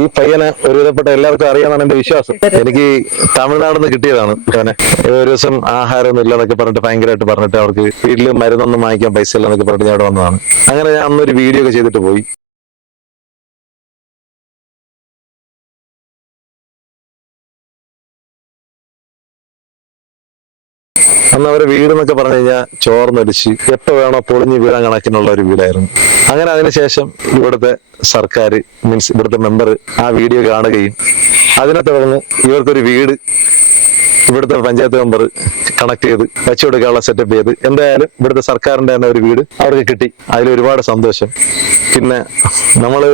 ഈ പയ്യനെ ഒരുവിധപ്പെട്ട എല്ലാവർക്കും അറിയാമെന്നാണ് എന്റെ വിശ്വാസം. എനിക്ക് തമിഴ്നാട് നിന്ന് കിട്ടിയതാണ് അവനെ. ഒരു ദിവസം ആഹാരമൊന്നും ഇല്ലെന്നൊക്കെ പറഞ്ഞിട്ട് ഭയങ്കരമായിട്ട് പറഞ്ഞിട്ട് അവർക്ക് വീട്ടിൽ മരുന്നൊന്നും വാങ്ങിക്കാൻ പൈസ ഇല്ലെന്നൊക്കെ പറഞ്ഞിട്ട് ഞാൻ അവിടെ വന്നതാണ്. അങ്ങനെ ഞാൻ അന്നൊരു വീഡിയോ ഒക്കെ ചെയ്തിട്ട് പോയി. അന്ന് അവരെ വീട് എന്നൊക്കെ പറഞ്ഞു കഴിഞ്ഞാൽ ചോർന്നടിച്ച് എപ്പോ വേണോ പൊളിഞ്ഞ് വീഴാൻ കണക്കിനുള്ള ഒരു വീടായിരുന്നു. അങ്ങനെ അതിനുശേഷം ഇവിടുത്തെ സർക്കാർ മീൻസ് ഇവിടുത്തെ മെമ്പർ ആ വീഡിയോ കാണുകയും അതിനെ തുടർന്ന് ഇവർക്കൊരു വീട് ഇവിടുത്തെ പഞ്ചായത്ത് മെമ്പർ കണക്ട് ചെയ്ത് വെച്ചു കൊടുക്കാനുള്ള സെറ്റപ്പ് ചെയ്ത് എന്തായാലും ഇവിടുത്തെ സർക്കാരിന്റെ തന്നെ ഒരു വീട് അവർക്ക് കിട്ടി. അതിൽ ഒരുപാട് സന്തോഷം. പിന്നെ നമ്മള്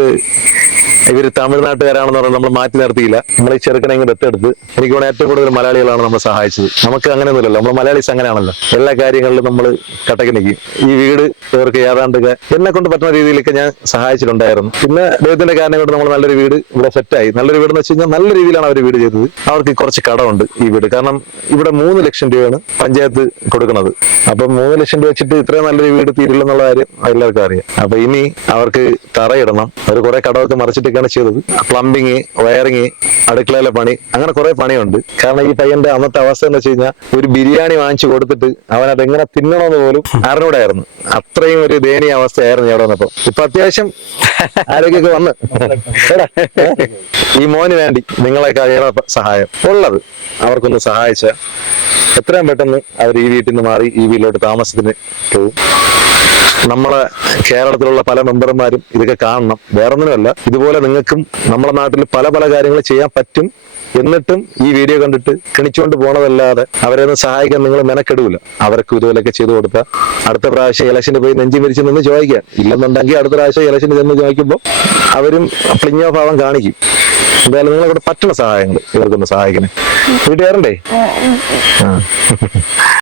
ഇവര് തമിഴ്നാട്ടുകാരാണെന്ന് പറഞ്ഞാൽ നമ്മൾ മാറ്റി നിർത്തിയില്ല. നമ്മൾ ഈ ചെറുക്കനെ ഇങ്ങോട്ട് എത്തെടുത്ത് എനിക്ക് തോന്നുന്നു ഏറ്റവും കൂടുതൽ മലയാളികളാണ് നമ്മൾ സഹായിച്ചത്. നമുക്ക് അങ്ങനെയൊന്നുമില്ലല്ലോ, നമ്മൾ മലയാളീസ് അങ്ങനെയാണല്ലോ, എല്ലാ കാര്യങ്ങളിലും നമ്മൾ കട്ടക്ക് നിൽക്കും. ഈ വീട് ഇവർക്ക് ഏതാണ്ടൊക്കെ എന്നെ കൊണ്ട് പറ്റുന്ന രീതിയിലൊക്കെ ഞാൻ സഹായിച്ചിട്ടുണ്ടായിരുന്നു. പിന്നെ ദൈവത്തിന്റെ കാരണം കൊണ്ട് നമ്മൾ നല്ലൊരു വീട് ഇവിടെ സെറ്റായി. നല്ലൊരു വീട് എന്ന് വെച്ച് കഴിഞ്ഞാൽ നല്ല രീതിയിലാണ് അവർ വീട് ചെയ്തത്. അവർക്ക് കുറച്ച് കടമുണ്ട് ഈ വീട്, കാരണം ഇവിടെ 3 ലക്ഷം രൂപയാണ് പഞ്ചായത്ത് കൊടുക്കുന്നത്. അപ്പൊ 3 ലക്ഷം രൂപ വെച്ചിട്ട് ഇത്രയും നല്ലൊരു വീട് തീരില്ലെന്നുള്ള കാര്യം എല്ലാവർക്കും അറിയാം. അപ്പൊ ഇനി അവർക്ക് തറയിടണം. അവർ കുറെ കടമൊക്കെ മറിച്ചിട്ടൊക്കെയാണ് ചെയ്തത്. പ്ലംബിങ്, വയറിങ്, അടുക്കളയിലെ പണി, അങ്ങനെ കുറെ പണിയുണ്ട്. കാരണം ഈ പയ്യന്റെ അന്നത്തെ അവസ്ഥ എന്ന് വെച്ച് കഴിഞ്ഞാൽ ഒരു ബിരിയാണി വാങ്ങിച്ചു കൊടുത്തിട്ട് അവനത് എങ്ങനെ തിന്നണമെന്ന് പോലും അറിഞ്ഞൂടായിരുന്നു. അത്രയും ഒരു ദയനീയ അവസ്ഥയായിരുന്നു ഇവിടെ വന്നപ്പോ. ഇപ്പൊ അത്യാവശ്യം ആരോഗ്യമൊക്കെ വന്ന് ഈ മോന് വേണ്ടി നിങ്ങളെയൊക്കെ അറിയണ സഹായം ഉള്ളത് അവർക്കൊന്ന് സഹായിച്ച എത്രയും പെട്ടെന്ന് അവർ ഈ വീട്ടിൽ നിന്ന് മാറി ഈ വീട്ടിലോട്ട് താമസത്തിന് പോകും. നമ്മളെ കേരളത്തിലുള്ള പല മെമ്പർമാരും ഇതൊക്കെ കാണണം. വേറൊന്നിനുമല്ല, ഇതുപോലെ നിങ്ങൾക്കും നമ്മുടെ നാട്ടിൽ പല പല കാര്യങ്ങൾ ചെയ്യാൻ പറ്റും. എന്നിട്ടും ഈ വീഡിയോ കണ്ടിട്ട് ക്ഷണിച്ചുകൊണ്ട് പോണതല്ലാതെ അവരെ ഒന്ന് സഹായിക്കാൻ നിങ്ങൾ മെനക്കെടൂല. അവർക്ക് ഇതുപോലെയൊക്കെ ചെയ്തു കൊടുത്താൽ അടുത്ത പ്രാവശ്യം ഇലക്ഷന് പോയി നെഞ്ചി മരിച്ച് നിന്ന് ചോദിക്കാൻ ഇല്ലെന്നുണ്ടെങ്കിൽ അടുത്ത പ്രാവശ്യം ഇലക്ഷന് ചെന്ന് ചോദിക്കുമ്പോൾ അവരും പ്ലിങ്ങോ ഭാവം കാണിക്കും. എന്തായാലും നിങ്ങളെ പറ്റുന്ന സഹായങ്ങൾ ഇവർക്കൊന്ന് സഹായിക്കണേ. വീട്ടുകാരുണ്ടേ?